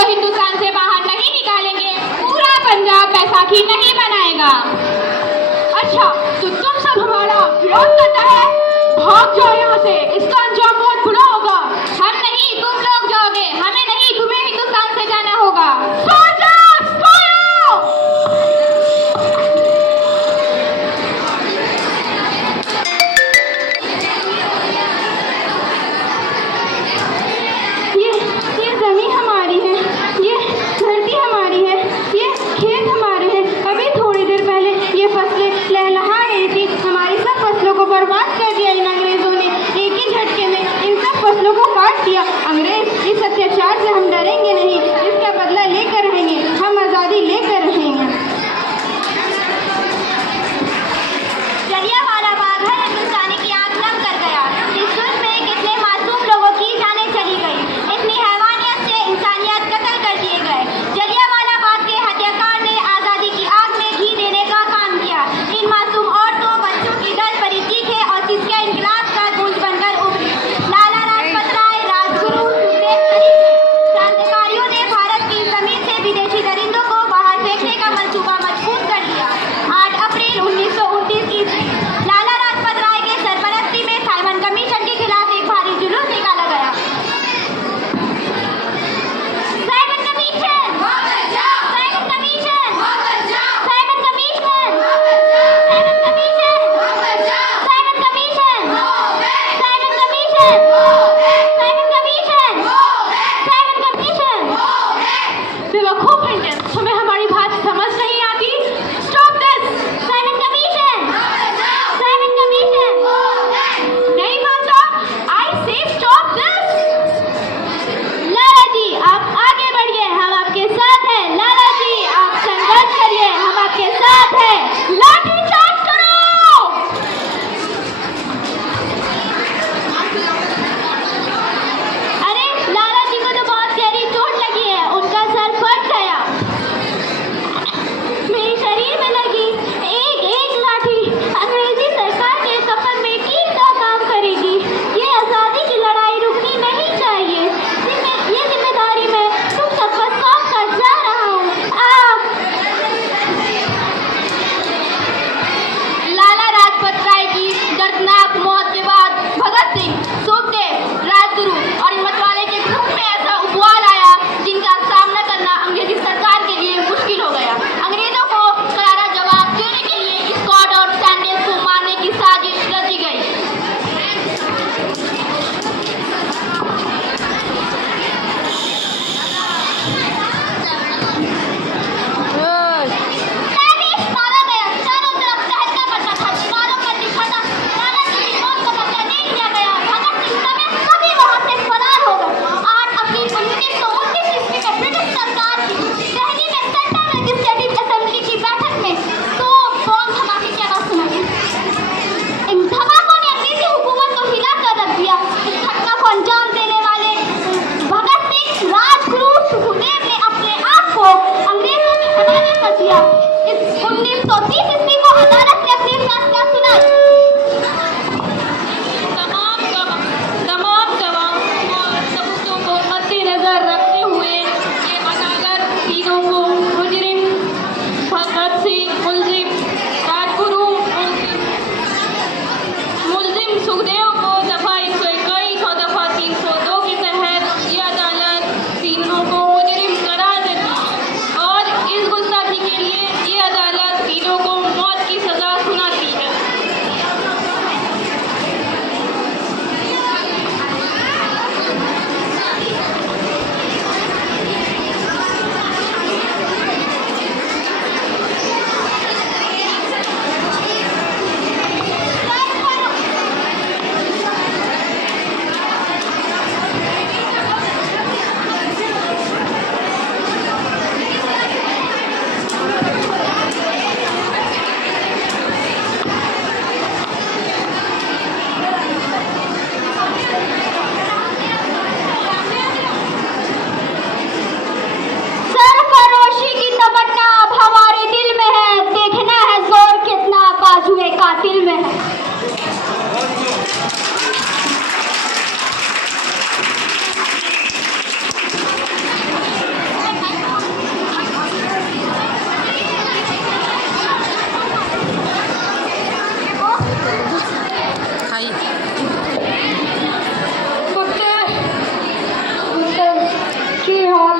को हिंदुस्तान से बाहर नहीं निकालेंगे, पूरा पंजाब बैसाखी नहीं मनाएगा। अच्छा, तो तुम सब हमारा विरोध करता है? भाग जाओ यहाँ से, इसका अंजाम बहुत बुरा होगा। हम नहीं, तुम लोग जाओगे, हमें नहीं, तुम्हें हिंदुस्तान से जाना होगा। Soldiers, fire! ये जमीन हमारी है, ये धरती हमारी है, ये खेत हमारे हैं। अभी थोड़ी देर पहले ये फसलें लहलहा रही थी, हमारी सब फसलों को बर्बाद कर दिया इन अंग्रेजों ने। एक ही झटके में इन सब फसलों को काट दिया। अंग्रेज इस अत्याचार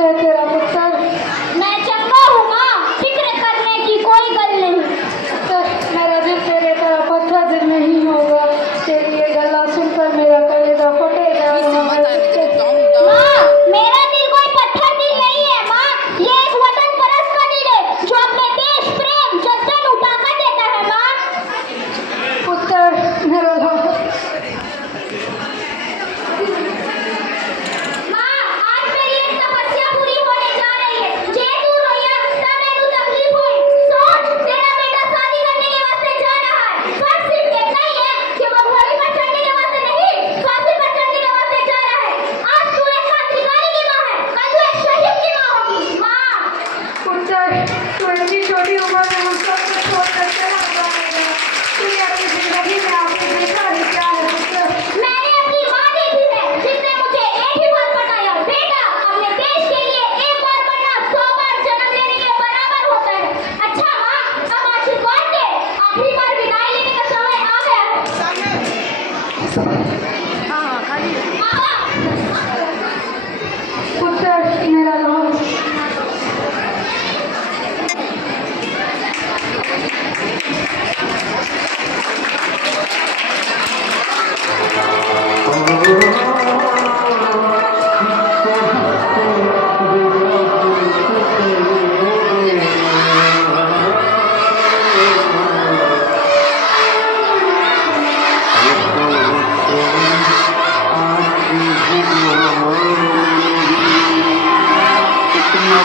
हाल है तेरा पुत्र? मैं चंगा हूँ माँ, फिक्र करने की कोई गल नहीं। पुत्र, मेरा दिल तेरे तरह पत्थर दिल नहीं होगा। तेरी ये गल्ला सुनकर मेरा कलेजा फटे जा रहा है। माँ, मेरा दिल कोई पत्थर दिल नहीं है माँ, ये एक वतन परस्त का दिल है जो अपने देश प्रेम जज्बे में ताकत देता है माँ। पुत्र, मेरा लाल, माँ, आज मेरी एक तपस्या पूरी होने जा रही है। जे तू रोया तब मैनू तकलीफ हुई। सोच, तेरा बेटा शादी करने के वास्ते जा रहा है। फर्क सिर्फ इतना ही है कि वो घोड़ी पर चढ़ने के वास्ते नहीं, फांसी पर चढ़ने के वास्ते जा रहा है। आज तू एक क्रांतिकारी की माँ है, कल तू एक शहीद की माँ होगी। माँ, पुत्र, तू इतनी छोटी उम्र में हम सबको छोड़कर चला जाएगा। तूने अपनी जिंदगी में आपने देखा ही क्या है पुत्र? मैंने अपनी माँ देखी है जिसने मुझे एक ही बात बताया, बेटा अपने देश के लिए एक बार मरना 100 बार जन्म लेने के बराबर होता है। अच्छा माँ, अब आशीर्वाद दे, आखिरी बार विदाई लेने का समय आ गया है। माँ, पुत्र, मेरा लाल, कितना